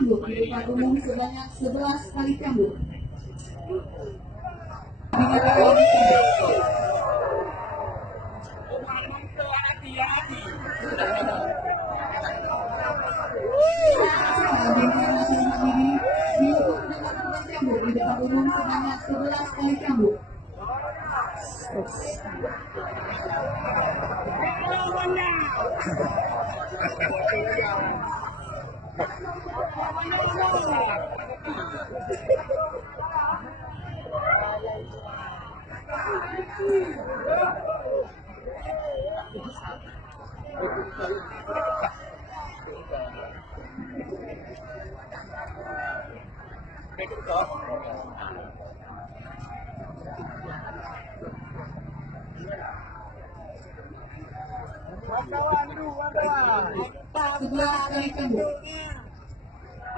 cambuk di depan umum sebanyak 11 kali cambuk. Di depan umum sebanyak 11 kali cambuk.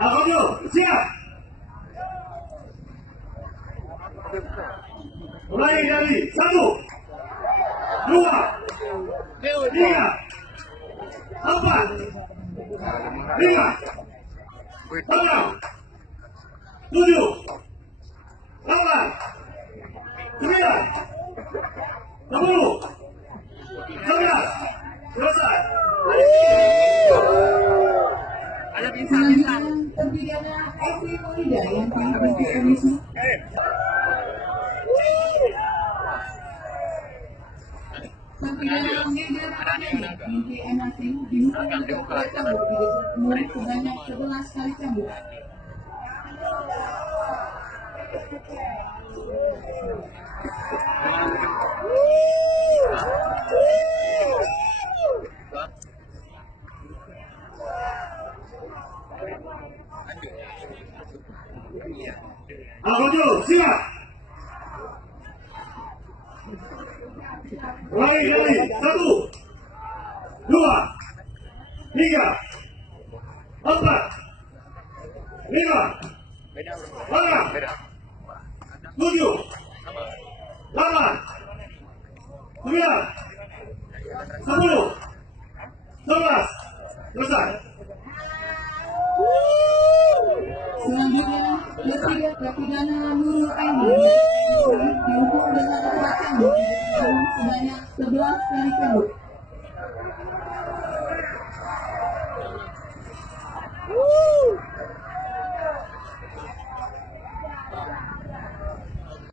Alhamdulillah, siap. Mulai dari 1, 2, 3, 4, 5, 6, 7, 8, 9, 10, 11, selesai. Ada terpidana Eki Maulida yang telah berkomisi. Terpidana pengedar Aneh binti Enasing dihukum untuk cambuk di depan umum sebanyak 11 kali cambuk. Alhamdulillah, siap. Mulai dari 1, 2, 3, 4, 5, 6, 7, 8, 9, 10, 11, selesai. Selanjutnya, ketiga terpidana Nurul Aini dihukum dengan hukuman cambuk di depan umum sebanyak 11 kali cambuk.